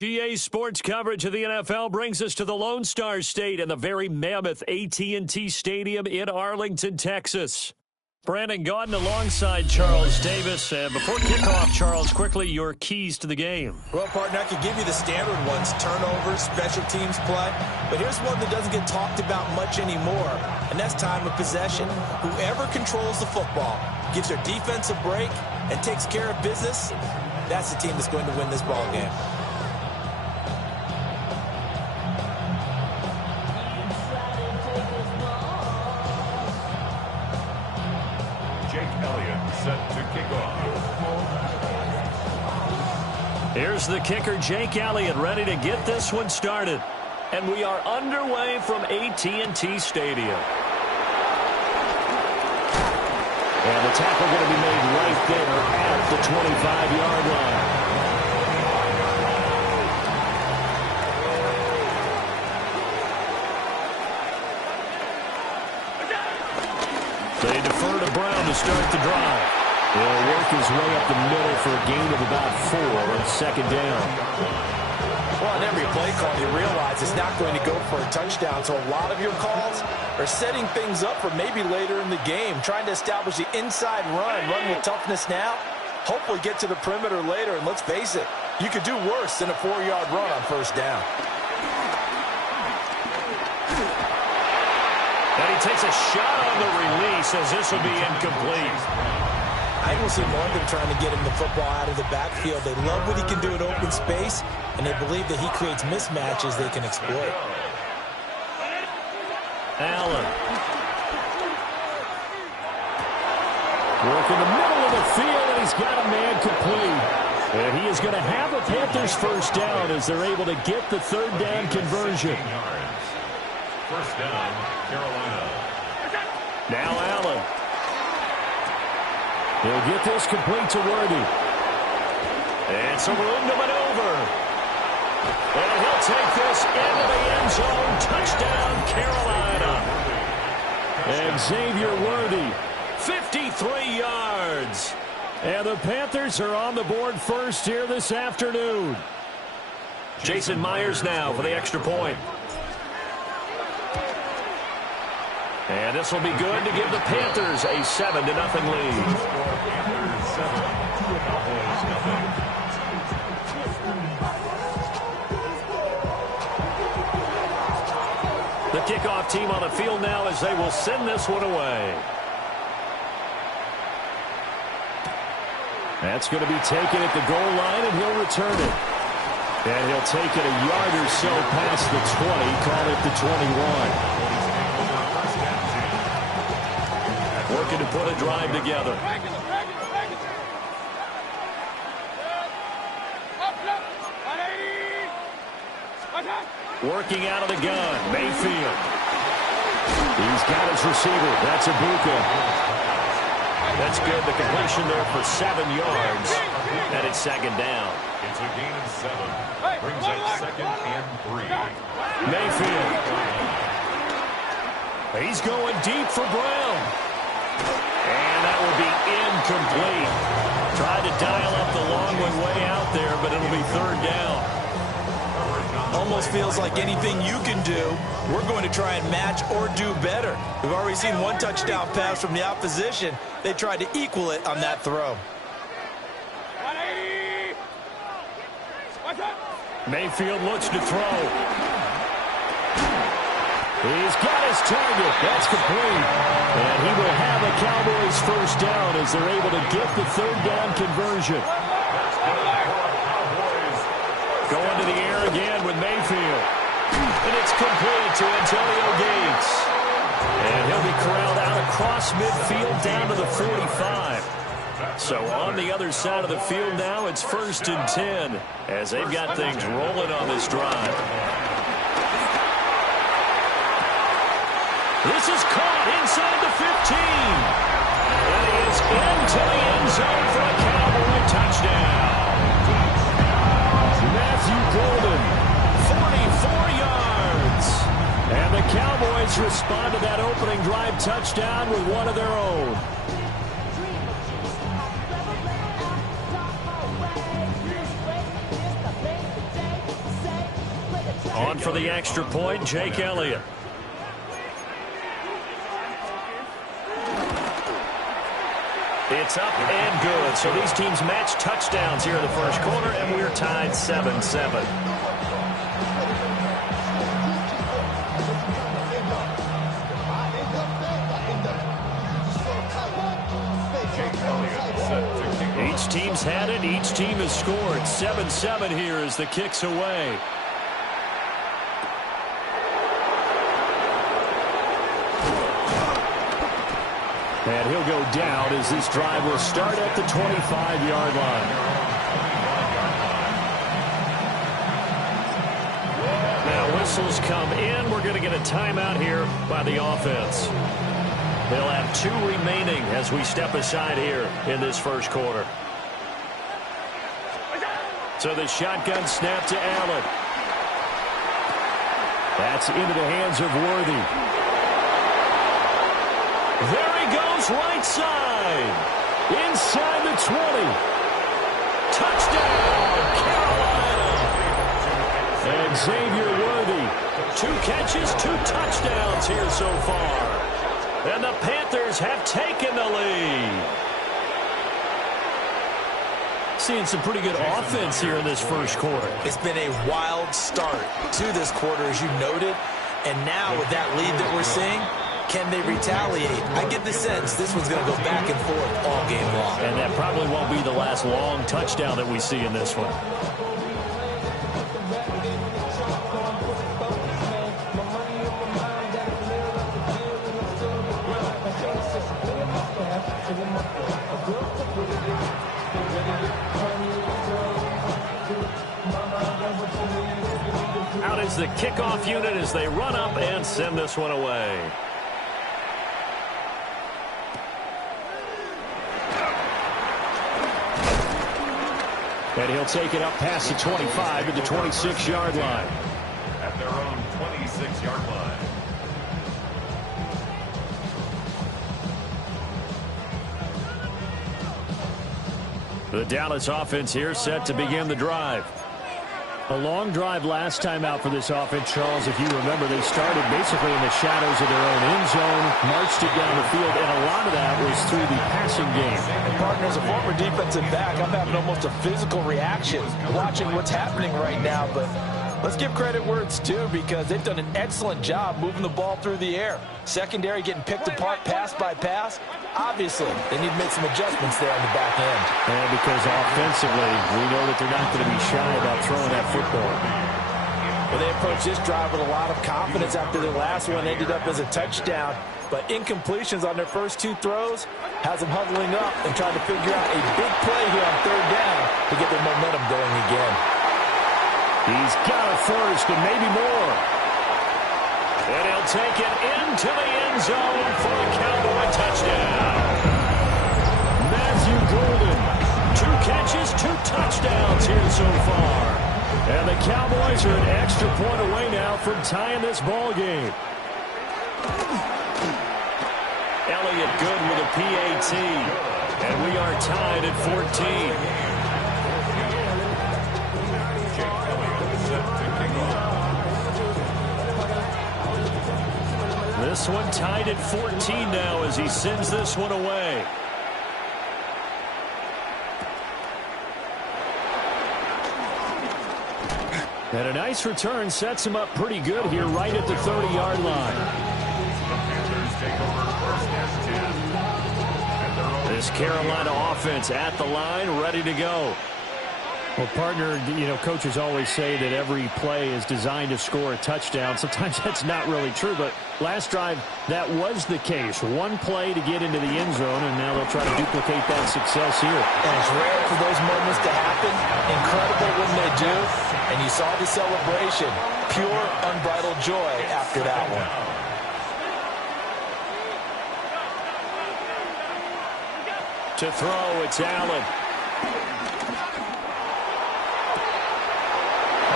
GA Sports coverage of the NFL brings us to the Lone Star State and the very mammoth AT&T Stadium in Arlington, Texas. Brandon Gaudin alongside Charles Davis. And before kickoff, Charles, quickly, your keys to the game. Well, partner, I could give you the standard ones, turnovers, special teams play. But here's one that doesn't get talked about much anymore, and that's time of possession. Whoever controls the football, gives their defense a break, and takes care of business, that's the team that's going to win this ball game. Set to kick off. Here's the kicker, Jake Elliott, ready to get this one started. And we are underway from AT&T Stadium. And the tackle going to be made right there at the 25-yard line. They defer to Brown to start the drive. He'll work his way up the middle for a gain of about 4 on second down. Well, on every play call, you realize it's not going to go for a touchdown, so a lot of your calls are setting things up for maybe later in the game, trying to establish the inside run with toughness now, hopefully get to the perimeter later, and let's face it, you could do worse than a 4-yard run on first down. And he takes a shot on the release as this will be incomplete. I will see more of them trying to get him the football out of the backfield. They love what he can do in open space, and they believe that he creates mismatches they can exploit. Allen. Work in the middle of the field, and he's got a man complete. And he is going to have a Panthers first down as they're able to get the third down conversion. First down, Carolina. Now Allen. He'll get this complete to Worthy. And some room to maneuver. And he'll take this into the end zone. Touchdown, Carolina. And Xavier Worthy, 53 yards. And the Panthers are on the board first here this afternoon. Jason Myers now for the extra point. And this will be good to give the Panthers a 7-0 lead. The kickoff team on the field now as they will send this one away. That's going to be taken at the goal line, and he'll return it. And he'll take it a yard or so past the 20, call it the 21. Working to put a drive together. Working out of the gun, Mayfield. He's got his receiver. That's Ibuka. That's good. The completion there for 7 yards. And it's second down. It's a gain of 7. Brings up 2nd and 3. Mayfield. He's going deep for Brown. And that will be incomplete. Tried to dial up the long one way out there, but it'll be third down. Almost feels like anything you can do, we're going to try and match or do better. We've already seen one touchdown pass from the opposition. They tried to equal it on that throw. Mayfield looks to throw. He's got his target. That's complete. And he will have a Cowboys first down as they're able to get the third down conversion. Going to the air again with Mayfield. And it's complete to Antonio Gates. And he'll be corralled out across midfield down to the 45. So on the other side of the field now, it's 1st and 10 as they've got things rolling on this drive. This is caught inside the 15. And he is into the end zone for a Cowboy touchdown. Matthew Golden, 44 yards. And the Cowboys respond to that opening drive touchdown with one of their own. for the extra point, Jake Elliott. It's up and good. So these teams match touchdowns here in the first quarter, and we're tied 7-7. Each team's had it. Each team has scored. 7-7 here as the kick's away. And he'll go down as this drive will start at the 25-yard line. Now whistles come in. We're going to get a timeout here by the offense. They'll have 2 remaining as we step aside here in this first quarter. So the shotgun snap to Allen. That's into the hands of Worthy. There he goes, right side. Inside the 20. Touchdown, Carolina. And Xavier Worthy. 2 catches, 2 touchdowns here so far. And the Panthers have taken the lead. Seeing some pretty good offense here in this first quarter. It's been a wild start to this quarter, as you noted. And now with that lead that we're seeing, can they retaliate? I get the sense this one's going to go back and forth all game long. And that probably won't be the last long touchdown that we see in this one. Out is the kickoff unit as they run up and send this one away. And he'll take it up past the 25 to the 26-yard line. At their own 26-yard line. The Dallas offense here set to begin the drive. A long drive last time out for this offense, Charles. If you remember, they started basically in the shadows of their own end zone, marched it down the field, and a lot of that was through the passing game. And partner, as a former defensive back, I'm having almost a physical reaction watching what's happening right now. But let's give credit where it's due, because they've done an excellent job moving the ball through the air. Secondary getting picked apart pass by pass. Obviously, they need to make some adjustments there on the back end. And because offensively, we know that they're not going to be shy about throwing that football. Well, they approached this drive with a lot of confidence after their last one ended up as a touchdown. But incompletions on their first 2 throws has them huddling up and trying to figure out a big play here on 3rd down to get their momentum going again. He's got a first and maybe more. And he'll take it into the end zone for a Cowboy touchdown. Matthew Golden, 2 catches, 2 touchdowns here so far. And the Cowboys are an extra point away now from tying this ball game. Elliott good with a PAT. And we are tied at 14. This one tied at 14 now as he sends this one away. And a nice return sets him up pretty good here right at the 30-yard line. This Carolina offense at the line, ready to go. Well, partner, you know, coaches always say that every play is designed to score a touchdown. Sometimes that's not really true, but last drive, that was the case. One play to get into the end zone, and now they'll try to duplicate that success here. And it's rare for those moments to happen. Incredible when they do. And you saw the celebration. Pure, unbridled joy after that one. To throw, it's Allen.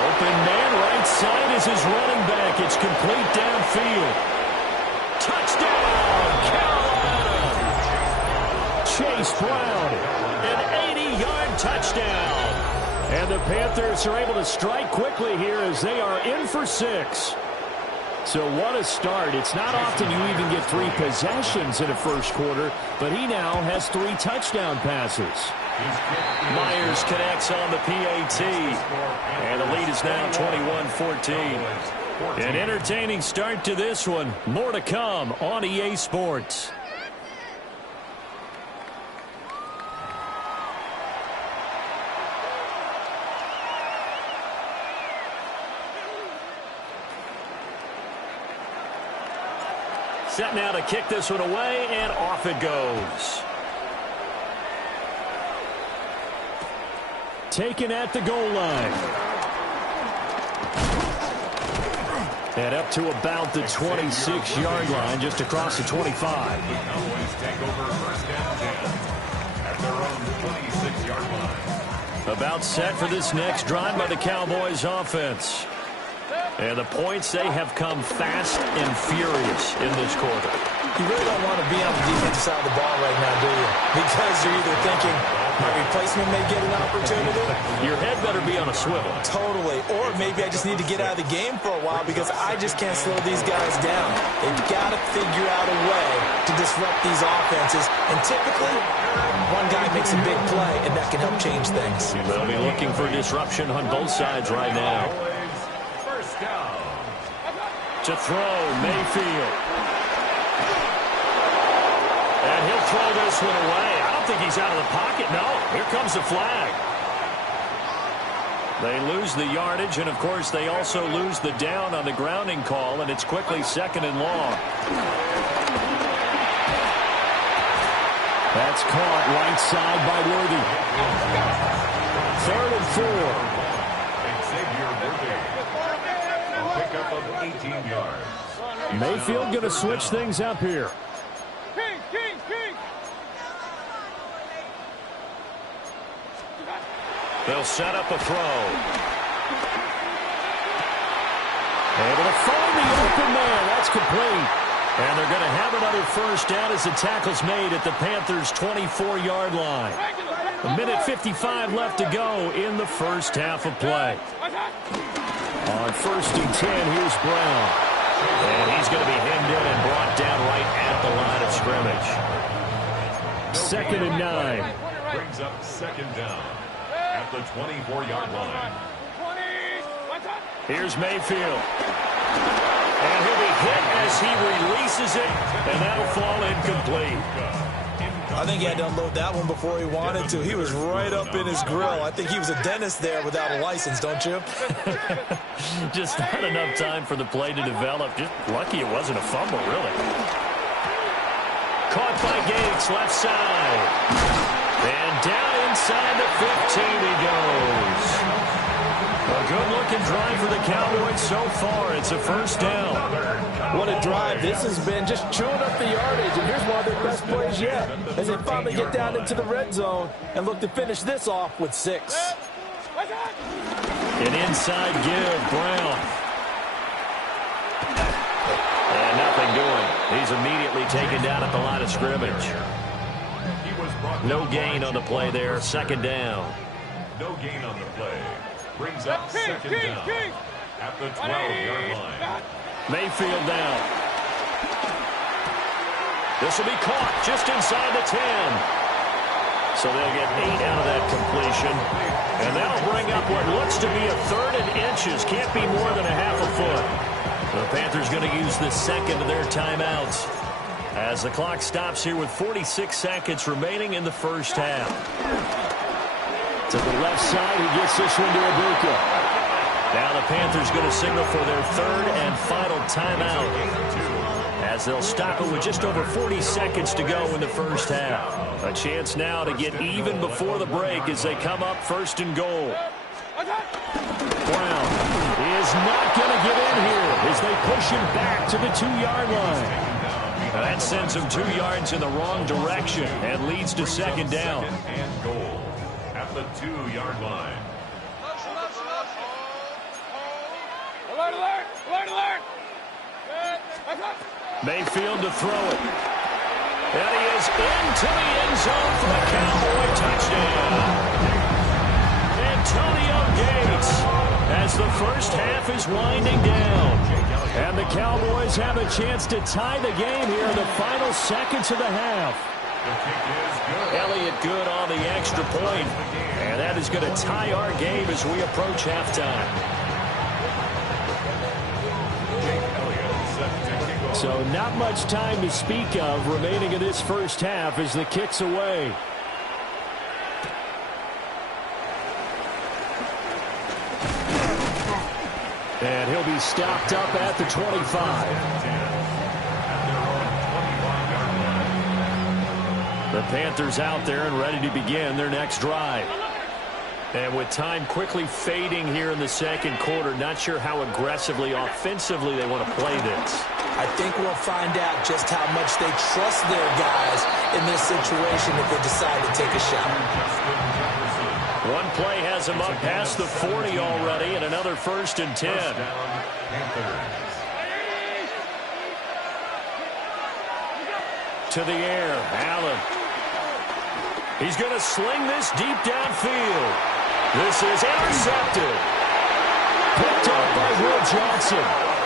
Open man, right side is his running back. It's complete downfield. Touchdown, Carolina! Chase Brown, an 80-yard touchdown. And the Panthers are able to strike quickly here as they are in for 6. So what a start. It's not often you even get 3 possessions in a first quarter, but he now has 3 touchdown passes. Myers connects on the PAT, and the lead is now 21-14. An entertaining start to this one. More to come on EA Sports. Set now to kick this one away, and off it goes. Taken at the goal line. And up to about the 26-yard line, just across the 25. Cowboys take over first down at their own 26-yard line. About set for this next drive by the Cowboys offense. And the points, they have come fast and furious in this quarter. You really don't want to be on the defensive side of the ball right now, do you? Because you're either thinking, my replacement may get an opportunity. Your head better be on a swivel. Totally. Or maybe I just need to get out of the game for a while because I just can't slow these guys down. They've got to figure out a way to disrupt these offenses. And typically, one guy makes a big play, and that can help change things. They'll be looking for disruption on both sides right now. First down. To throw, Mayfield. And he'll throw this one away. I don't think he's out of the pocket. No, here comes the flag. They lose the yardage, and, of course, they also lose the down on the grounding call, and it's quickly 2nd and long. That's caught right side by Worthy. 3rd and 4. Xavier Worthy. A pickup of 18 yards. Mayfield going to switch things up here. They'll set up a throw. Able to find the open man. That's complete. And they're going to have another first down as the tackle's made at the Panthers' 24-yard line. 1:55 left to go in the first half of play. On 1st and 10, here's Brown. And he's going to be hemmed in and brought down right at the line of scrimmage. 2nd and 9. Brings up 2nd down at the 24-yard line. Here's Mayfield. And he'll be hit as he releases it, and that'll fall incomplete. I think he had to unload that one before he wanted to. He was right up in his grill. I think he was a dentist there without a license, don't you? Just not enough time for the play to develop. Just lucky it wasn't a fumble, really. Caught by Gates, left side. And down inside the 15 he goes. A good-looking drive for the Cowboys so far. It's a first down. What a drive. This has been just chewing up the yardage, and here's one of their best plays yet as they finally get down into the red zone and look to finish this off with 6. An inside give, Brown. And nothing doing. He's immediately taken down at the line of scrimmage. No gain on the play there. 2nd down. No gain on the play. Brings up 2nd down at the 12-yard line. Mayfield down. This will be caught just inside the 10. So they'll get 8 out of that completion. And that'll bring up what looks to be a 3rd and inches. Can't be more than a half a foot. The Panthers going to use the 2nd of their timeouts as the clock stops here with 46 seconds remaining in the first half. To the left side, he gets this one to Ibuka. Now the Panthers going to signal for their 3rd and final timeout as they'll stop it with just over 40 seconds to go in the first half. A chance now to get even before the break as they come up 1st and goal. Brown is not going to get in here as they push him back to the 2-yard line. That sends him 2 yards in the wrong direction and leads to 2nd down. And goal at the 2-yard line. Alert, alert, alert, alert. Mayfield to throw it. And he is into the end zone for the Cowboy touchdown. Antonio half is winding down. And the Cowboys have a chance to tie the game here in the final seconds of the half. Elliott good on the extra point. And that is going to tie our game as we approach halftime. So not much time to speak of remaining in this first half as the kick's away. And he'll be stopped up at the 25. The Panthers out there and ready to begin their next drive. And with time quickly fading here in the second quarter, not sure how aggressively, offensively they want to play this. I think we'll find out just how much they trust their guys in this situation if they decide to take a shot. One play has them up past the 40 already, and another 1st and 10. To the air, Allen. He's going to sling this deep downfield. This is intercepted. Picked up by Will Johnson.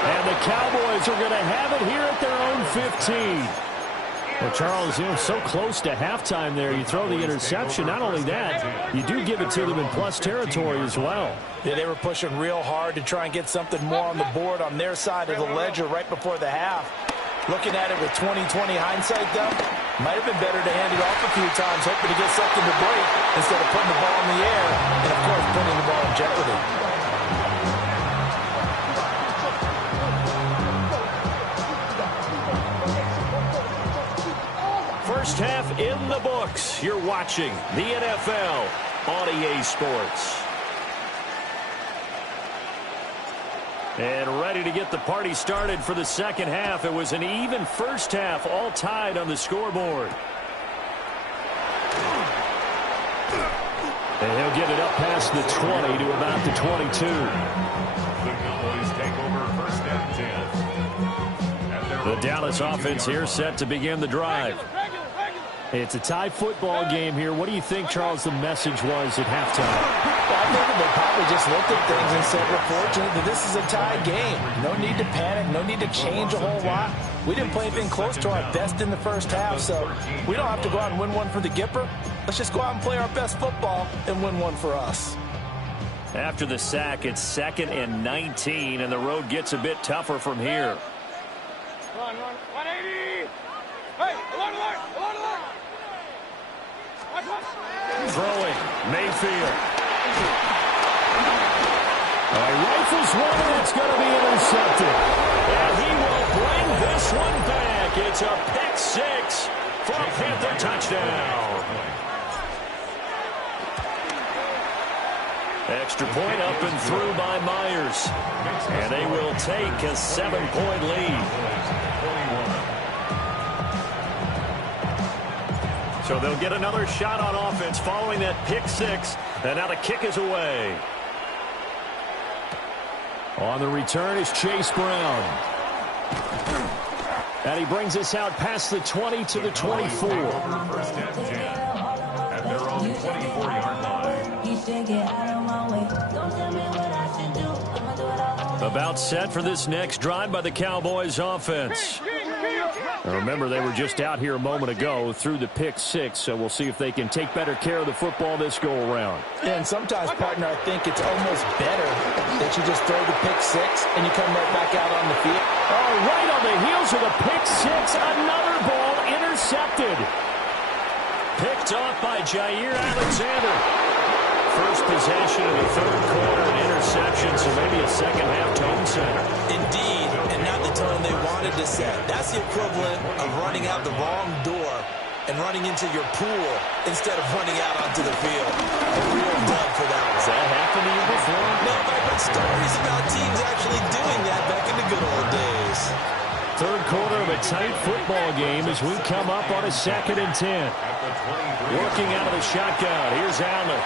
And the Cowboys are going to have it here at their own 15. Well, Charles, so close to halftime there. You throw the interception. Not only that, you do give it to them in plus territory as well. Yeah, they were pushing real hard to try and get something more on the board on their side of the ledger right before the half. Looking at it with 20/20 hindsight, though, might have been better to hand it off a few times, hoping to get something to break instead of putting the ball in the air and, of course, putting the ball in jeopardy. First half in the books. You're watching the NFL on EA Sports. And ready to get the party started for the second half. It was an even first half, all tied on the scoreboard. And he'll get it up past the 20 to about the 22. The Cowboys take over 1st and 10. The Dallas offense here set to begin the drive. It's a tie football game here. What do you think, Charles, the message was at halftime? Well, I think they probably just looked at things and said, we're fortunate that this is a tie game. No need to panic. No need to change a whole lot. We didn't play anything close to our best in the first half, so we don't have to go out and win one for the Gipper. Let's just go out and play our best football and win one for us. After the sack, it's 2nd and 19, and the road gets a bit tougher from here. Run, 180. Hey, alert, alert, alert, alert. Throwing, Mayfield. He rifles one, and it's going to be intercepted. And he will bring this one back. It's a pick 6 for a Panther touchdown. Extra point up and through by Myers. And they will take a 7-point lead. So they'll get another shot on offense following that pick 6. And now the kick is away. On the return is Chase Brown. And he brings us out past the 20 to the 24. 1st and 10 at their own 24-yard line. About set for this next drive by the Cowboys offense. Now remember, they were just out here a moment ago through the pick 6, so we'll see if they can take better care of the football this go-around. Yeah, and sometimes, partner, I think it's almost better that you just throw the pick 6 and you come right back out on the field. Oh, right on the heels of the pick 6, another ball intercepted. Picked off by Jair Alexander. First possession of the third quarter, an interception, so maybe a second-half tone setter. Indeed, and not the tone they wanted to set. That's the equivalent of running out the wrong door and running into your pool instead of running out onto the field. A real dub for that one. Has that happened to you before? No, but I've heard stories about teams actually doing that back in the good old days. Third quarter of a tight football game as we come up on a 2nd and 10. Working out of the shotgun. Here's Allen.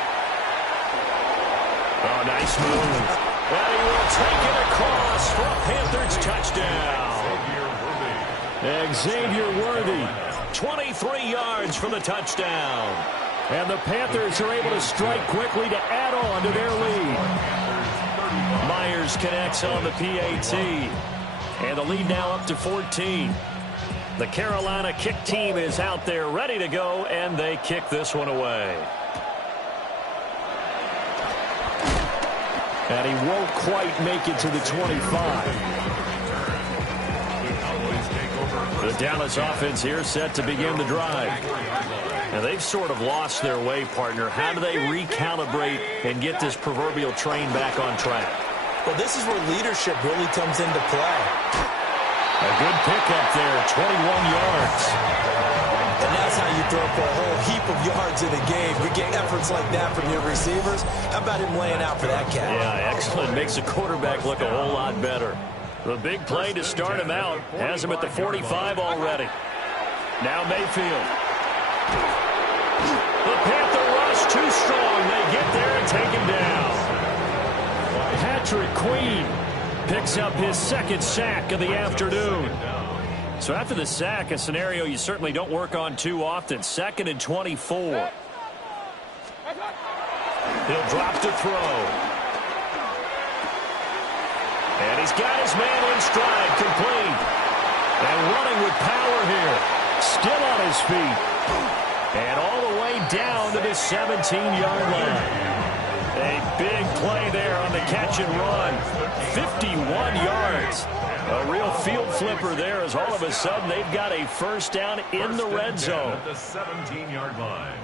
Oh, nice move. And he will take it across for a Panthers touchdown. Xavier Worthy, 23 yards for the touchdown. And the Panthers are able to strike quickly to add on to their lead. Myers connects on the PAT. And the lead now up to 14. The Carolina kick team is out there ready to go, and they kick this one away. And he won't quite make it to the 25. The Dallas offense here set to begin the drive. And they've sort of lost their way, partner. How do they recalibrate and get this proverbial train back on track? Well, this is where leadership really comes into play. A good pickup there, 21 yards. And that's how you throw for a whole heap of yards in a game. You get efforts like that from your receivers. How about him laying out for that cat? Yeah, excellent. Makes the quarterback look a whole lot better. The big play to start him out has him at the 45 already. Now Mayfield. The Panther rush too strong. They get there and take him down. Patrick Queen picks up his second sack of the afternoon. So after the sack, a scenario you certainly don't work on too often. 2nd and 24. He'll drop to throw. And he's got his man in stride, complete. And running with power here. Still on his feet. And all the way down to the 17-yard line. A big play there on the catch and run. 51 yards. A real field flipper there as all of a sudden they've got a first down in the red zone. At the 17-yard line.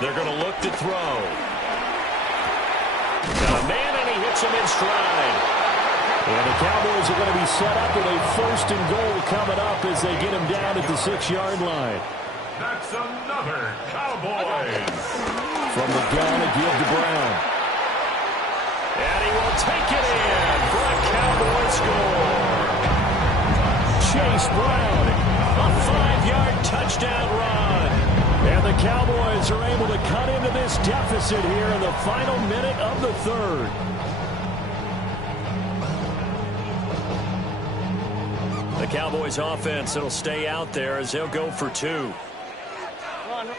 They're going to look to throw. Got a man and he hits him in stride. And the Cowboys are going to be set up with a 1st and goal coming up as they get him down at the 6-yard line. That's another Cowboys. From the gun, a give to Brown. And he will take it in for a Cowboy score. Chase Brown. A 5-yard touchdown run. And the Cowboys are able to cut into this deficit here in the final minute of the 3rd. The Cowboys offense, it'll stay out there as they'll go for 2.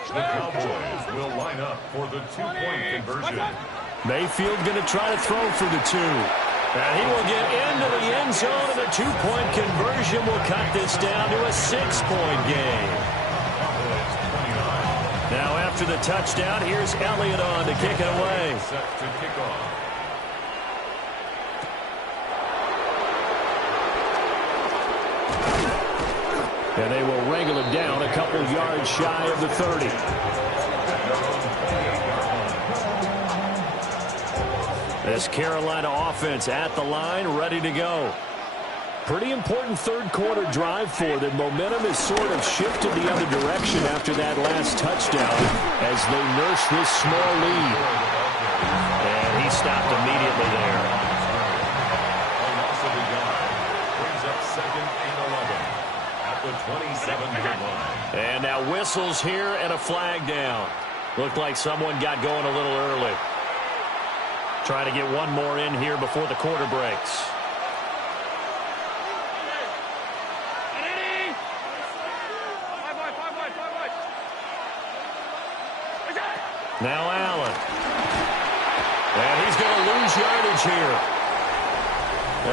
The Cowboys will line up for the 2-point conversion. Mayfield going to try to throw for the 2. And he will get into the end zone, and the 2-point conversion will cut this down to a 6-point game. Now after the touchdown, here's Elliott on to kick it away. Set to kick off. And they will wrangle it down a couple yards shy of the 30. This Carolina offense at the line, ready to go. Pretty important 3rd quarter drive for them. Momentum has sort of shifted the other direction after that last touchdown as they nurse this small lead. And he stopped immediately there. Brings up 2nd and 11 at the 27-yard line. And now whistles here and a flag down. Looked like someone got going a little early. Trying to get one more in here before the quarter breaks. Now Allen. And he's going to lose yardage here.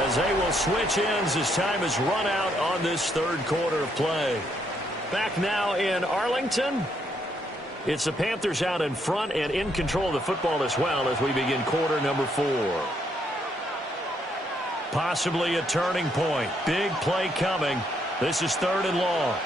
As they will switch ends as time has run out on this 3rd quarter of play. Back now in Arlington. It's the Panthers out in front and in control of the football as well as we begin quarter number 4. Possibly a turning point. Big play coming. This is 3rd and long.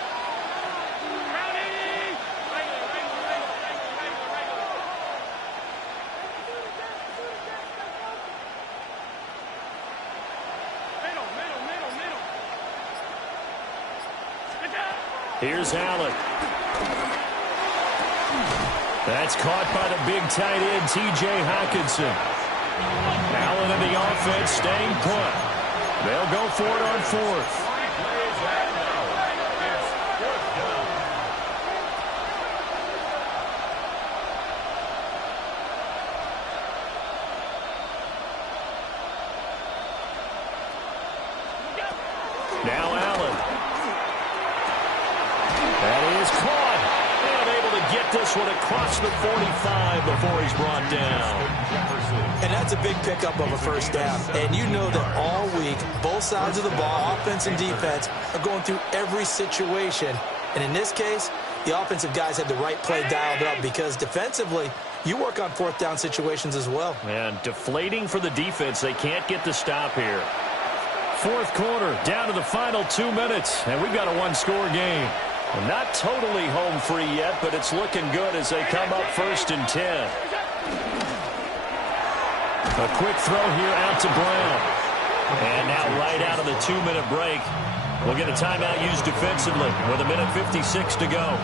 Here's Allen. That's caught by the big tight end, T.J. Hockenson. Allen and the offense staying put. They'll go for it on 4th. Now Allen. That is caught. And able to get this one across the 45 before he's brought down. And that's a big pickup of a first down. And you know that all week, both sides of the ball, offense and defense, are going through every situation. And in this case, the offensive guys had the right play dialed up because defensively, you work on fourth down situations as well. And deflating for the defense. They can't get the stop here. Fourth quarter, down to the final 2 minutes, and we've got a one-score game. Well, not totally home free yet, but it's looking good as they come up 1st and 10. A quick throw here out to Brown. And now right out of the 2-minute break, we'll get a timeout used defensively with 1:56 to go.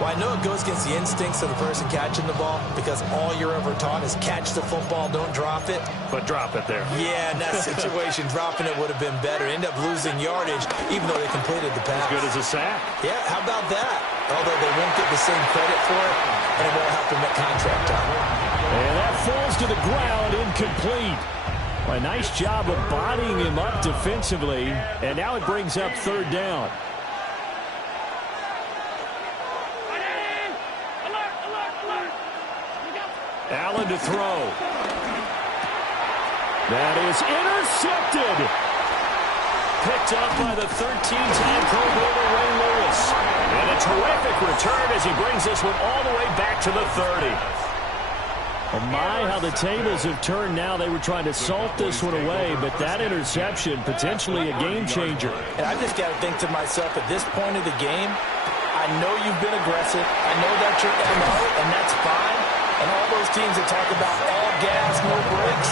Well, I know it goes against the instincts of the person catching the ball because all you're ever taught is catch the football, don't drop it. But drop it there. Yeah, in that situation, dropping it would have been better. End up losing yardage, even though they completed the pass. As good as a sack. Yeah, how about that? Although they won't get the same credit for it, and it won't help them at contract time. And that falls to the ground, incomplete. A nice job of bodying him up defensively, and now it brings up 3rd down. Allen to throw. That is intercepted. Picked up by the 13-time Pro Bowler Ray Lewis. And a terrific return as he brings this one all the way back to the 30. Oh my, how the tables have turned now. They were trying to salt this one away, but that interception, potentially a game changer. And I just got to think to myself, at this point of the game, I know you've been aggressive. I know that's your MO, and that's fine. And all those teams that talk about all gas, no brakes,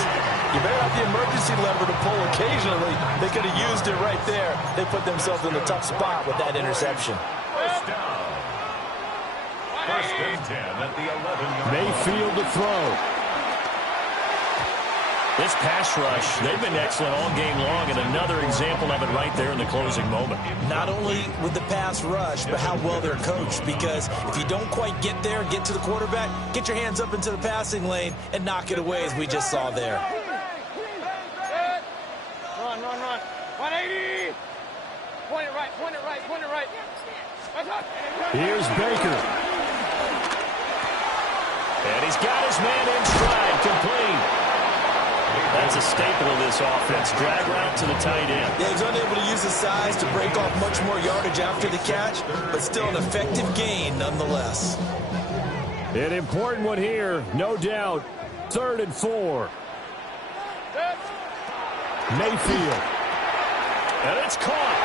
you better have the emergency lever to pull occasionally. They could have used it right there. They put themselves in a tough spot with that interception. First down. 1st and 10 at the 11-yard line. Mayfield to throw. This pass rush, they've been excellent all game long, and another example of it right there in the closing moment. Not only with the pass rush, but how well they're coached. Because if you don't quite get there, get to the quarterback, get your hands up into the passing lane and knock it away as we just saw there. Run, run, run. 180. Point it right, point it right, point it right. Here's Baker. And he's got his man in stride, complete. That's a staple of this offense. Drag route to the tight end. Yeah, he's unable to use his size to break off much more yardage after the catch, but still an effective gain nonetheless. An important one here, no doubt. 3rd and 4. Mayfield. And it's caught.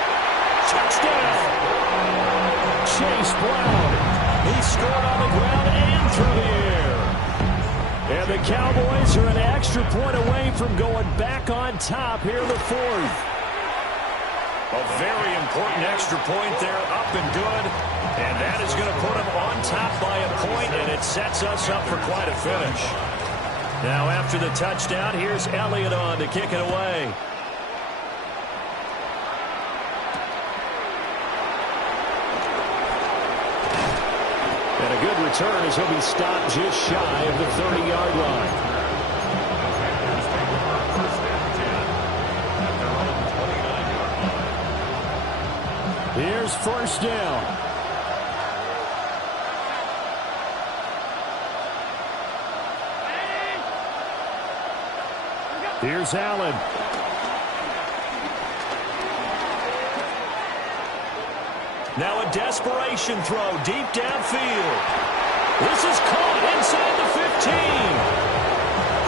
Touchdown. Chase Brown. He scored on the ground and through the air. And the Cowboys are an extra point away from going back on top here in the 4th. A very important extra point there, up and good. And that is going to put them on top by a point, and it sets us up for quite a finish. Now after the touchdown, here's Elliott on to kick it away. And a good return as he'll be stopped just shy of the 30-yard line. Here's 1st down. Here's Allen. Now a desperation throw deep downfield. This is caught inside the 15.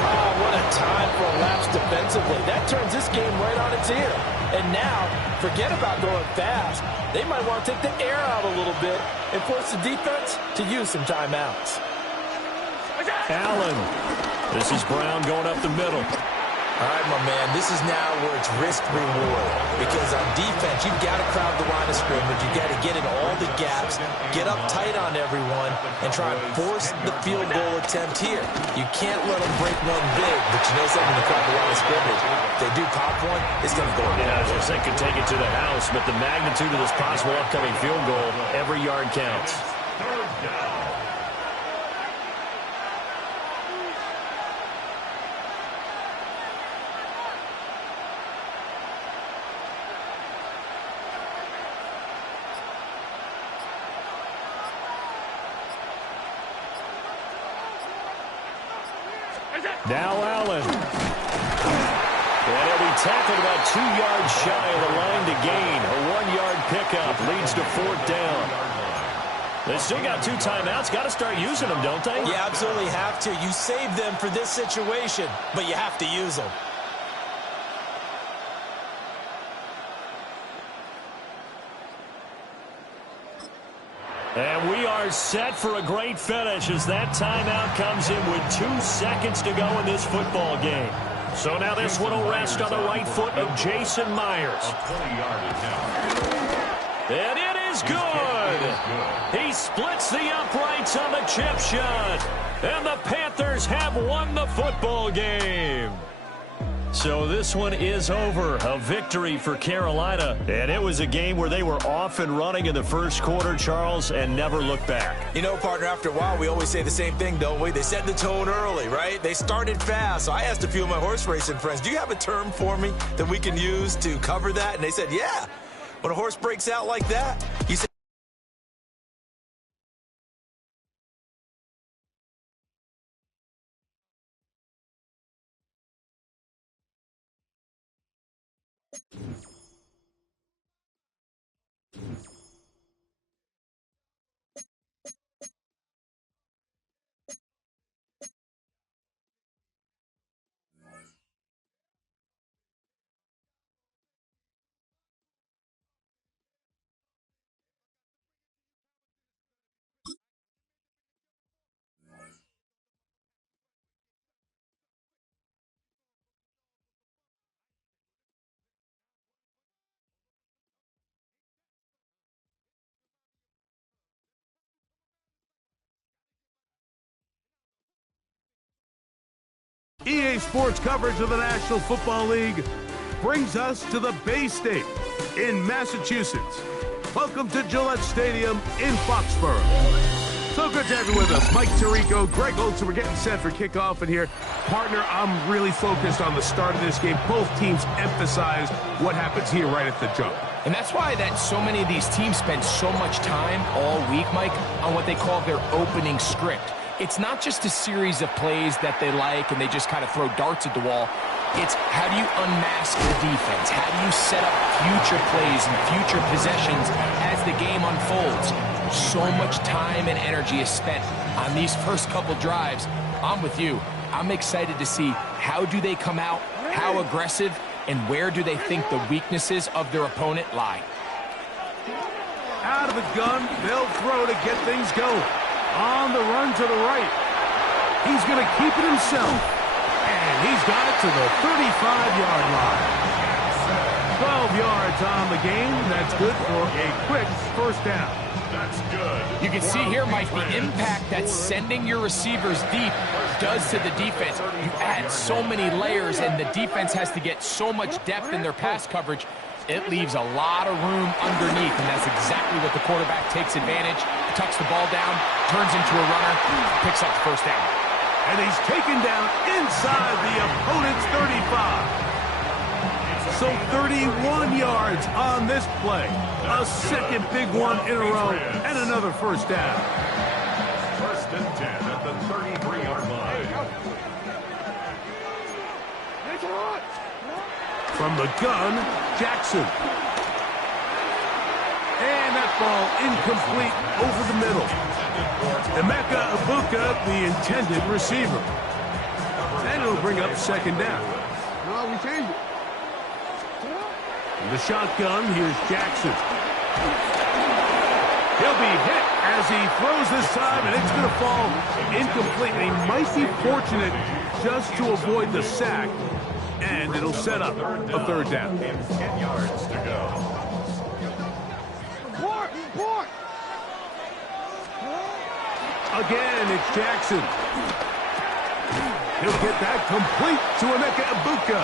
Oh, what a time for a lapse defensively. That turns this game right on its ear. And now, forget about going fast. They might want to take the air out a little bit and force the defense to use some timeouts. Allen. This is Brown going up the middle. All right, my man, this is now where it's risk-reward. Because on defense, you've got to crowd the line of scrimmage. You've got to get in all the gaps, get up tight on everyone, and try and force the field goal attempt here. You can't let them break one big, but you know something, to crowd the line of scrimmage. If they do pop one, it's going to go in. Yeah, I was just thinking take it to the house, but the magnitude of this possible upcoming field goal, every yard counts. 3rd down. Now Allen. And he'll be tackled about 2 yards shy of the line to gain. A 1-yard pickup leads to 4th down. They still got 2 timeouts. Got to start using them, don't they? You absolutely have to. You save them for this situation, but you have to use them. And we are set for a great finish as that timeout comes in with 2 seconds to go in this football game. So now this one will rest on the right foot of Jason Myers. And it is good. He splits the uprights on the chip shot. And the Panthers have won the football game. So this one is over. A victory for Carolina. And it was a game where they were off and running in the first quarter, Charles, and never looked back. You know, partner, after a while, we always say the same thing, don't we? They set the tone early, right? They started fast. So I asked a few of my horse racing friends, do you have a term for me that we can use to cover that? And they said, yeah. When a horse breaks out like that, you say, EA Sports coverage of the National Football League brings us to the Bay State in Massachusetts. Welcome to Gillette Stadium in Foxborough. So good to have you with us. Mike Tirico, Greg Olson. We're getting set for kickoff in here. Partner, I'm really focused on the start of this game. Both teams emphasize what happens here right at the jump. And that's why so many of these teams spend so much time all week, Mike, on what they call their opening script. It's not just a series of plays that they like and they just kind of throw darts at the wall. It's how do you unmask the defense? How do you set up future plays and future possessions as the game unfolds? So much time and energy is spent on these first couple drives. I'm with you. I'm excited to see how do they come out, how aggressive, and where do they think the weaknesses of their opponent lie. Out of the gun, they'll throw to get things going. On the run to the right. He's going to keep it himself. And he's got it to the 35-yard line. 12 yards on the game. That's good for a quick first down. That's good. You can see here, Mike, the impact that sending your receivers deep does to the defense. You add so many layers, and the defense has to get so much depth in their pass coverage. It leaves a lot of room underneath, and that's exactly what the quarterback takes advantage. Tucks the ball down, turns into a runner, picks up the first down. And he's taken down inside the opponent's 35. So 31 yards on this play. A second big one in a row, and another first down. First and 10 at the 33-yard line. From the gun, Jackson. And that ball incomplete over the middle. Emeka Ibuka, the intended receiver. And it'll bring up second down. No, we changed it. In the shotgun, here's Jackson. He'll be hit as he throws this time, and it's going to fall incompletely. Might be fortunate just to avoid the sack. And it'll set up a third down. 10 yards to go. Again, it's Jackson. He'll get that complete to Emeka Ibuka.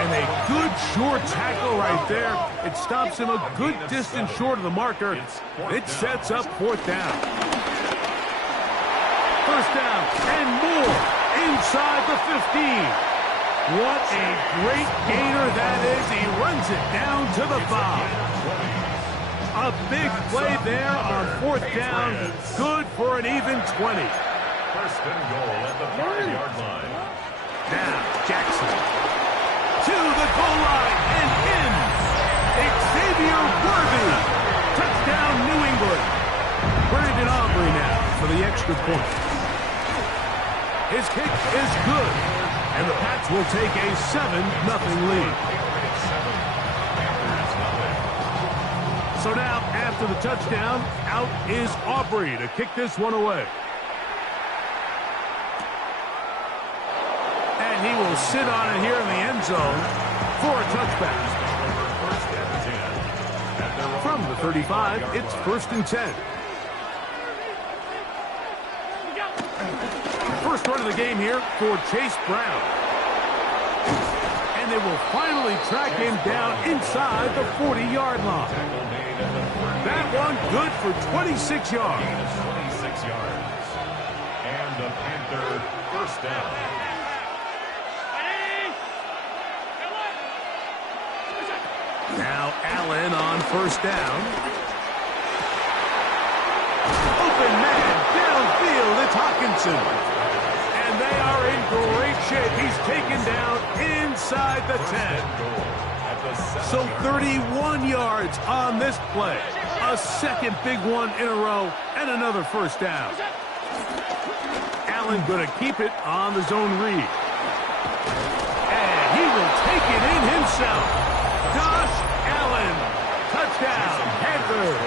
And a good short tackle right there. It stops him a good distance short of the marker. It sets up fourth down. First down and more inside the 15. What a great gainer that is. He runs it down to the 5. A big play there on fourth down. Good for an even 20. and goal at the 5-yard line. Now, Jackson to the goal line and in. Xavier Worthy. Touchdown, New England. Brandon Aubrey now for the extra point. His kick is good, and the Pats will take a 7-0 lead. So now, after the touchdown, out is Aubrey to kick this one away. And he will sit on it here in the end zone for a touchback. From the 35, it's 1st and 10. First run of the game here for Chase Brown. And they will finally track him down inside the 40-yard line. That one good for 26 yards. 26 yards. And the Panther first down. Now Allen on first down. Open man downfield. It's Hawkinson. And they are in great shape. He's taken down inside the 10. So 31 yards on this play. A second big one in a row and another first down. Allen going to keep it on the zone read. And he will take it in himself. Josh Allen. Touchdown, Panthers.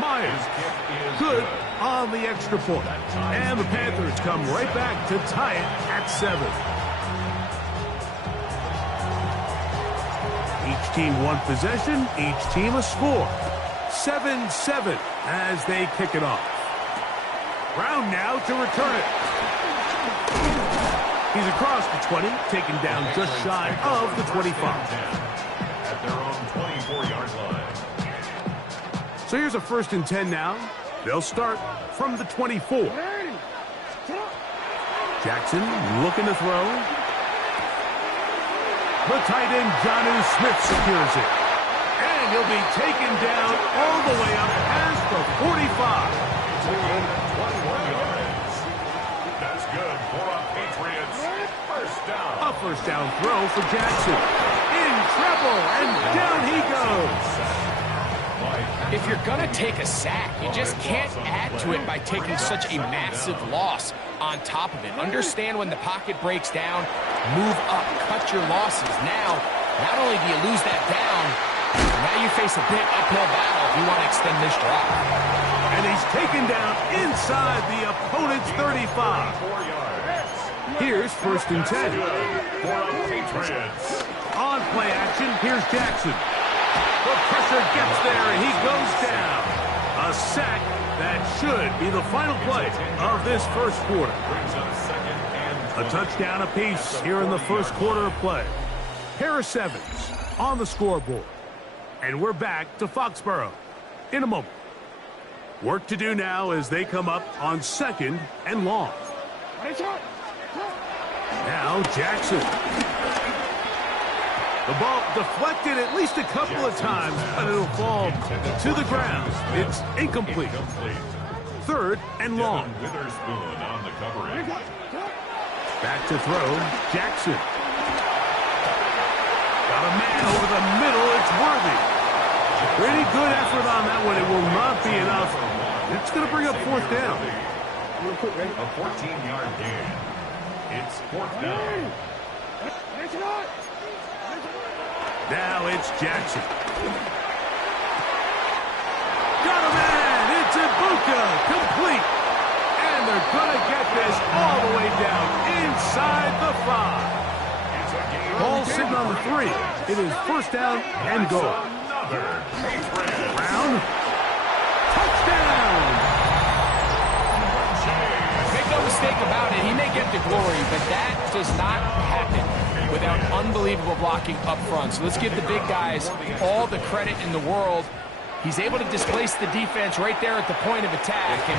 Myers, good on the extra point. And the Panthers come right back to tie it at 7. Each team one possession, each team a score. 7-7 as they kick it off. Brown now to return it. He's across the 20, taken down just shy of the 25. At their own 24-yard line. So here's a 1st and 10 now. They'll start from the 24. Jackson looking to throw. The tight end, Jonnu Smith, secures it. And he'll be taken down all the way up past the 45. 21 yards. That's good for a Patriots first down. A first down throw for Jackson. In trouble, and down he goes. If you're going to take a sack, you just can't add to it by taking such a massive loss on top of it. Understand when the pocket breaks down, move up, cut your losses. Now, not only do you lose that down, now you face a big uphill battle if you want to extend this drive. And he's taken down inside the opponent's 35. Here's 1st and 10. On play action, here's Jackson. The pressure gets there, and he goes down. A sack that should be the final play of this first quarter. A touchdown apiece here in the first quarter of play. Pair of 7s on the scoreboard. And we're back to Foxborough in a moment. Work to do now as they come up on 2nd and long. Now Jackson. The ball deflected at least a couple of times, but it'll fall to the ground. It's incomplete. 3rd and long. Witherspoon on the coverage. Back to throw, Jackson. Got a man over the middle, it's Worthy. Pretty good effort on that one. It will not be enough. It's going to bring up 4th down. A 14-yard gain. It's 4th down. Now it's Jackson. Got a man. It's Ibuka. Complete. And they're going to get this all the way down inside the 5. Ball sitting on the 3. It is 1st down and goal. Brown. Touchdown. Make no mistake about it, he may get the glory, but that does not happen without unbelievable blocking up front. So let's give the big guys all the credit in the world. He's able to displace the defense right there at the point of attack, and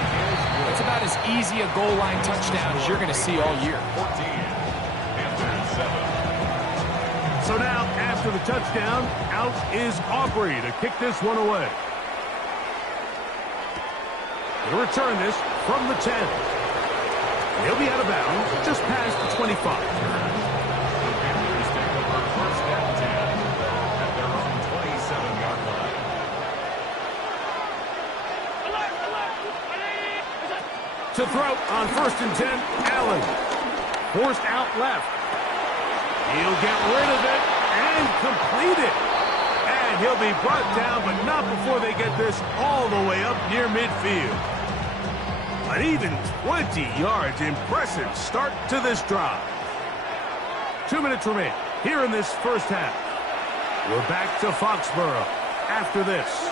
it's about as easy a goal line touchdown as you're going to see all year. So now, after the touchdown, out is Aubrey to kick this one away. He'll return this from the 10. He'll be out of bounds just past the 25. Panthers take over first down 10 at their own 27-yard line. To throw on first and 10, Allen. Forced out left. He'll get rid of it and complete it. And he'll be brought down, but not before they get this all the way up near midfield. An even 20 yards. Impressive start to this drive. 2 minutes remain here in this first half. We're back to Foxborough after this.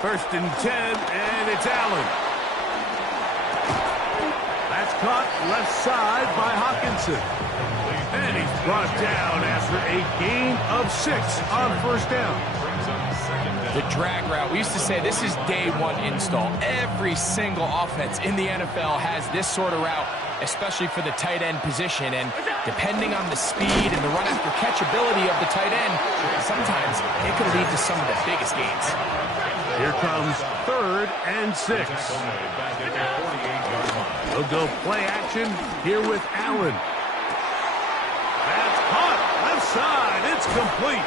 First and 10, and it's Allen. That's caught left side by Hawkinson. And he's brought down after a gain of 6 on first down. The drag route, we used to say this is day one install. Every single offense in the NFL has this sort of route, especially for the tight end position. And depending on the speed and the run after catch ability of the tight end, sometimes it can lead to some of the biggest gains. Here comes 3rd and 6. He'll go play action here with Allen. That's caught left side. It's complete.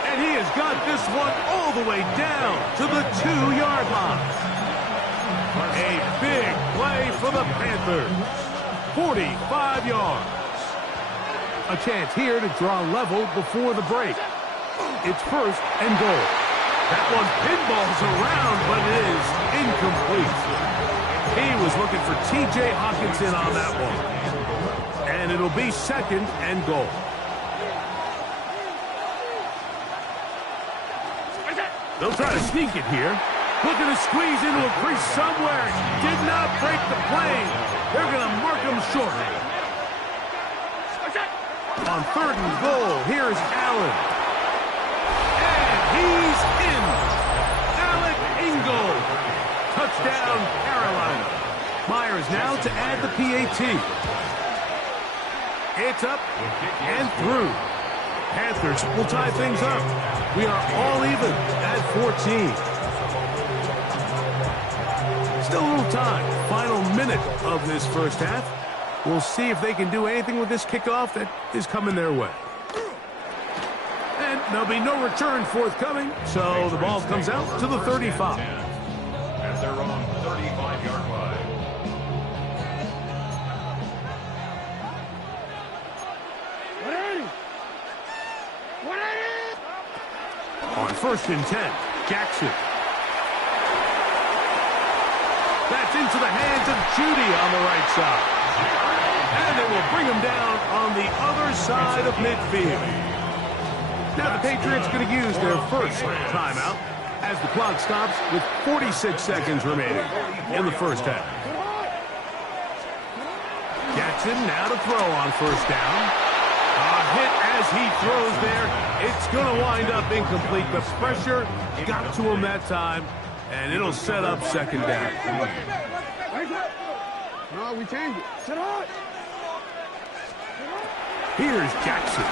And he has got this one all the way down to the 2-yard line. A big play for the Panthers. 45 yards. A chance here to draw level before the break. It's first and goal. That one pinballs around, but it is incomplete. He was looking for T.J. Hawkinson on that one. And it'll be second and goal. They'll try to sneak it here. Looking to squeeze into a crease somewhere. Did not break the plane. They're going to mark him short. On 3rd and goal, here's Allen. And he's in. Alec Ingold. Touchdown, Carolina. Myers now to add the PAT. It's up and through. Panthers will tie things up. We are all even at 14. Still a little time. Final minute of this first half. We'll see if they can do anything with this kickoff that is coming their way. And there'll be no return forthcoming, so the ball comes out to the 35. At their own 35-yard line. On 1st and 10, Jackson. That's into the hands of Judy on the right side. And they will bring him down on the other side of midfield. Now the Patriots going to use their first timeout as the clock stops with 46 seconds remaining in the first half. Jackson now to throw on first down. A hit as he throws there. It's going to wind up incomplete. The pressure got to him that time, and it'll set up second down. No, we changed it. Sit on. Here's Jackson.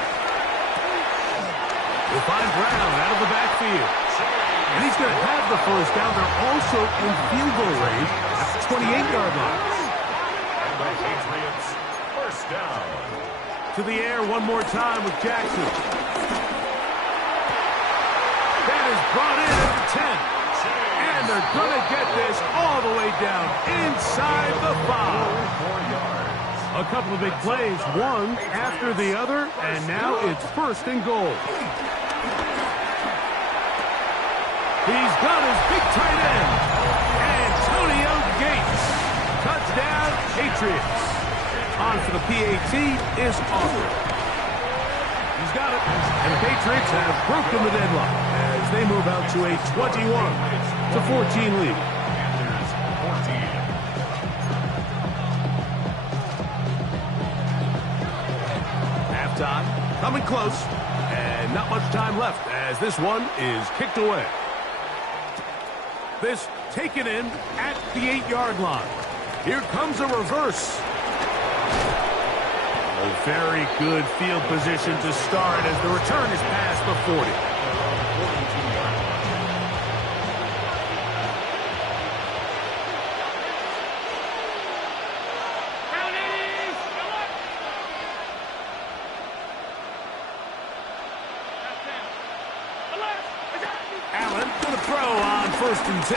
We'll find Brown out of the backfield. And he's going to have the first down. They're also in field goal range at the 28-yard line. And the Patriots, first down. To the air one more time with Jackson. That is brought in at the 10. And they're going to get this all the way down inside the 5. A couple of big plays, one after the other, and now it's first and goal. He's got his big tight end, Antonio Gates. Touchdown, Patriots. On for the PAT is Aubrey. He's got it. And the Patriots have broken the deadlock as they move out to a 21-14 lead. Halftime coming close, and not much time left as this one is kicked away. This taken in at the 8-yard line. Here comes a reverse. A very good field position to start as the return is past the 40. Allen for the throw on 1st and 10.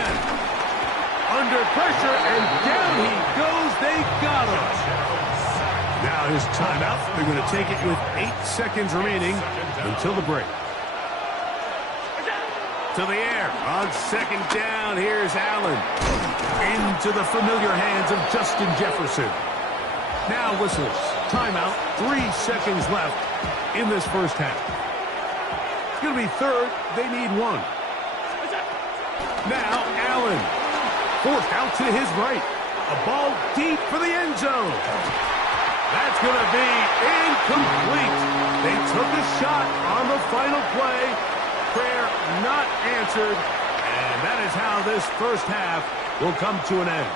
Under pressure, and down he goes. They got him. Now his timeout. They're going to take it with 8 seconds remaining until the break. To the air. On 2nd down, here's Allen. Into the familiar hands of Justin Jefferson. Now whistles. Timeout. 3 seconds left in this first half. It's going to be 3rd. They need 1. Now Allen. Forced out to his right. A ball deep for the end zone. That's going to be incomplete. They took a shot on the final play. Prayer not answered. And that is how this first half will come to an end.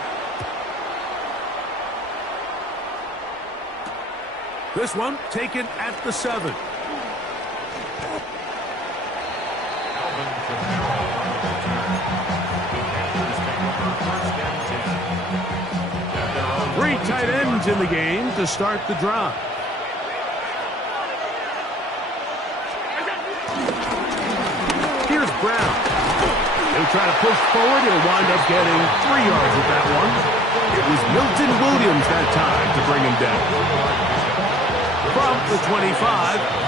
This one taken at the 7. Three tight ends in the game to start the drive. Here's Brown. He'll try to push forward. He'll wind up getting 3 yards with that one. It was Milton Williams that time to bring him down. From the 25,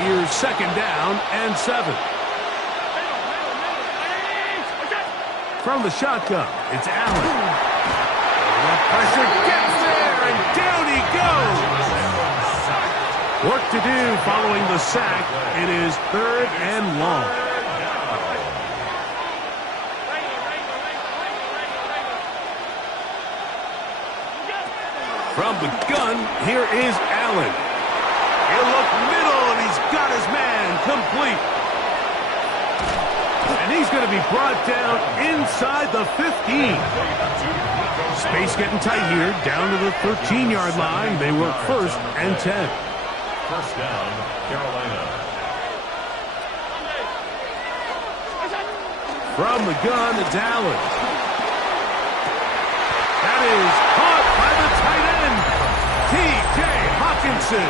here's 2nd down and 7. From the shotgun, it's Allen. That pressure gets there, and down he goes. Work to do following the sack. It is 3rd and long. From the gun, here is Allen. He'll look middle, and he's got his man complete. And he's going to be brought down inside the 15. Space getting tight here, down to the 13-yard line. They work 1st and 10. 1st down, Carolina. From the gun, it's Allen. That is caught by the tight end, T.J. Hawkinson.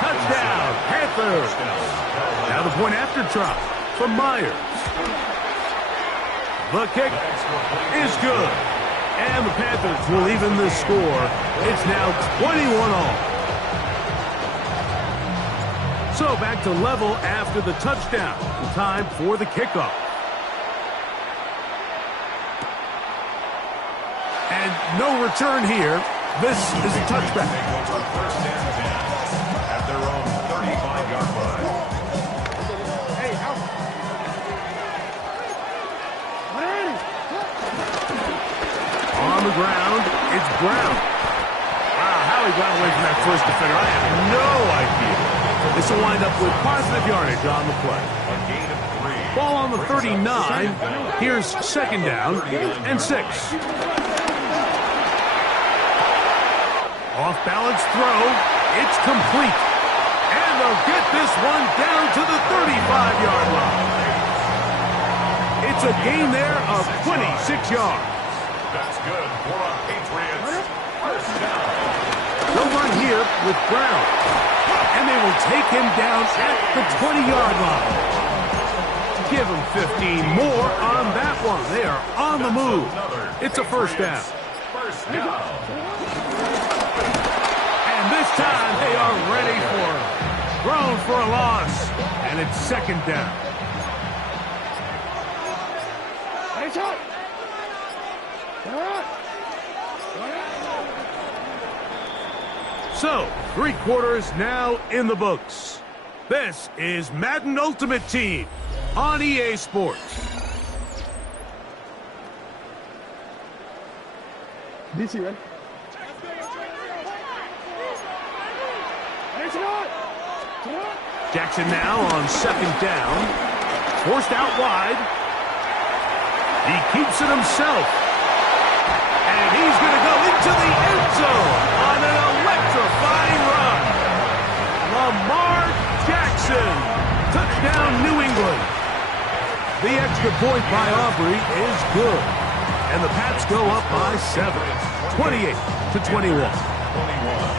Touchdown, Panthers. Now the point after try from Myers. The kick is good. And the Panthers will even the score. It's now 21-all. So back to level after the touchdown. Time for the kickoff. And no return here. This is a touchback. 1st and 10 at their own 35-yard line. Hey, out. On the ground, it's Brown. Wow, how he got away from that first defender, I have no idea. This will wind up with positive yardage on the play. A gain of 3. Ball on the 39. Here's 2nd down and 6. Off-balance throw. It's complete. And they'll get this one down to the 35-yard line. It's a gain there of 26 yards. That's good for our Patriots. 1st down. They'll run here with Brown. And they will take him down at the 20-yard line. Give them 15 more on that one. They are on the move. It's a 1st down. 1st down. And this time they are ready for it. Thrown for a loss. And it's 2nd down. So, 3 quarters now in the books. This is Madden Ultimate Team on EA Sports. DC, right? Jackson now on 2nd down. Forced out wide. He keeps it himself. And he's going to go into the end zone on an electrifying run. Lamar Jackson. Touchdown, New England. The extra point by Aubrey is good. And the Pats go up by 7. 28-21.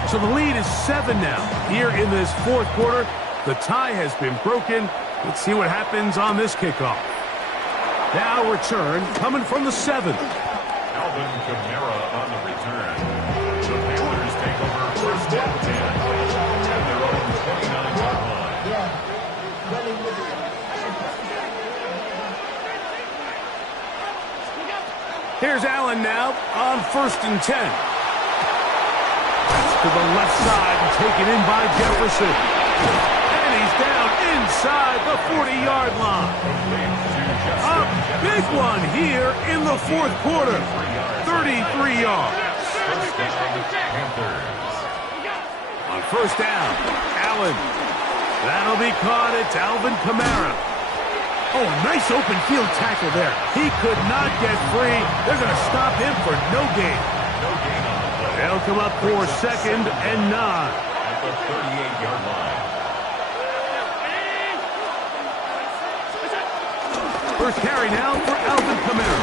So the lead is 7 now. Here in this 4th quarter, the tie has been broken. Let's see what happens on this kickoff. Now return coming from the 7. Alvin Kamara on the return. The Panthers take over first and 10 at their own 29-yard line. Here's Allen now on first and 10. To the left side and taken in by Jefferson. And he's down inside the 40-yard line. A big one here in the fourth quarter. 33 yards. On first down, Allen. That'll be caught. It's Alvin Kamara. Oh, nice open field tackle there. He could not get free. They're going to stop him for no gain. They'll come up for second and 9. At the 38-yard line. First carry now for Alvin Kamara.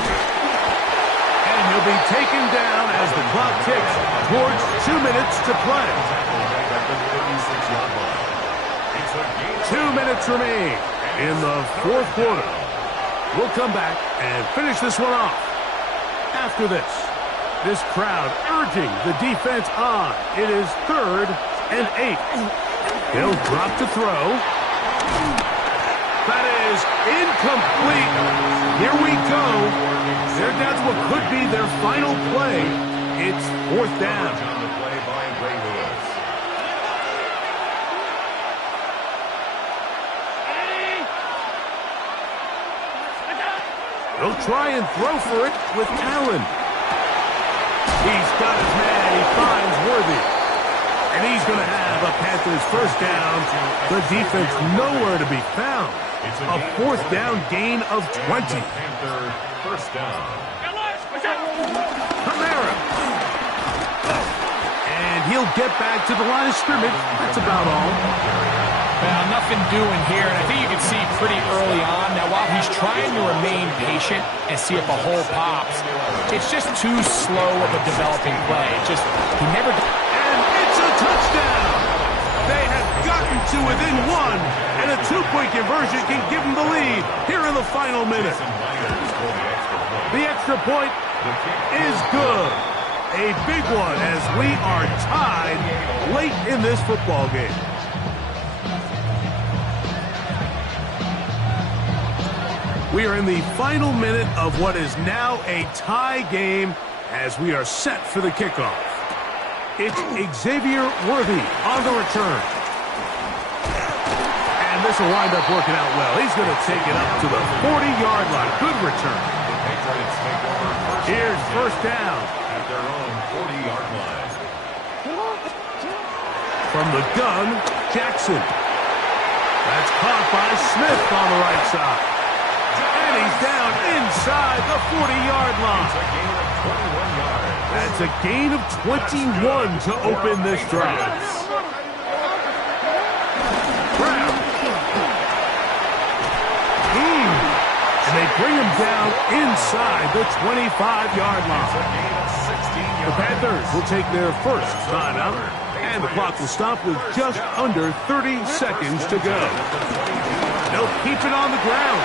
And he'll be taken down as the clock ticks towards 2 minutes to play. 2 minutes remain in the fourth quarter. We'll come back and finish this one off. After this crowd urging the defense on. It is 3rd and 8. They'll drop to throw. That is incomplete. Here we go. That's what could be their final play. It's 4th down. On the play by Ray Lewis. They'll try and throw for it with Allen. He's got his man. He finds Worthy. And he's going to have a Panthers first down. The defense nowhere to be found. A 4th down gain of 20. Panther first down. Kamara. And he'll get back to the line of scrimmage. That's about all. Well, nothing doing here, and I think you can see pretty early on. Now, while he's trying to remain patient and see if a hole pops, it's just too slow of a developing play. He never... And it's a touchdown! They have gotten to within 1, and a 2-point conversion can give them the lead here in the final minute. The extra point is good. A big one as we are tied late in this football game. We are in the final minute of what is now a tie game as we are set for the kickoff. It's Xavier Worthy on the return. And this will wind up working out well. He's going to take it up to the 40-yard line. Good return. Here's first down. At their own 40-yard line. From the gun, Jackson. That's caught by Smith on the right side. And he's down inside the 40-yard line. That's a gain of 21 to open this drive. Brown. And they bring him down inside the 25-yard line. The Panthers will take their first timeout, and the clock will stop with just under 30 seconds to go. They'll keep it on the ground.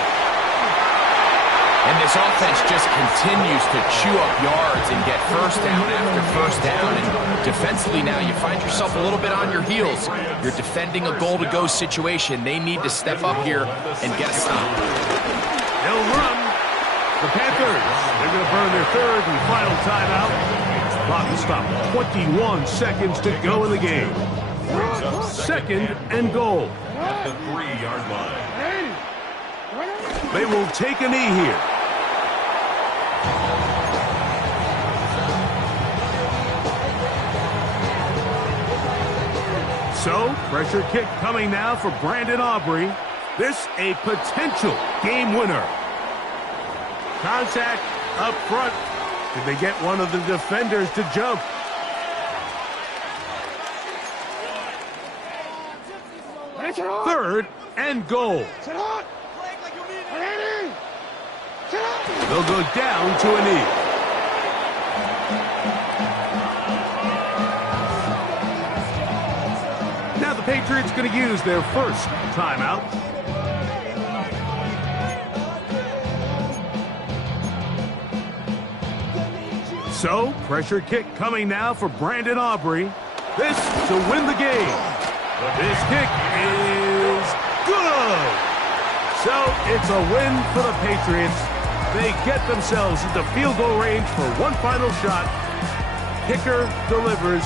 And this offense just continues to chew up yards and get first down after first down. And defensively now, you find yourself a little bit on your heels. You're defending a goal-to-go situation. They need to step up here and get a stop. They'll run. The Panthers, they're going to burn their 3rd and final timeout. Clock will stop. 21 seconds to go in the game. 2nd and goal. At the 3-yard line. They will take a knee here. So, pressure kick coming now for Brandon Aubrey. This a potential game winner. Contact up front. Did they get one of the defenders to jump? Third and goal. They'll go down to a knee. Now the Patriots going to use their first timeout. So, pressure kick coming now for Brandon Aubrey. This to win the game. This kick is good. So, it's a win for the Patriots. They get themselves into field goal range for one final shot. Kicker delivers.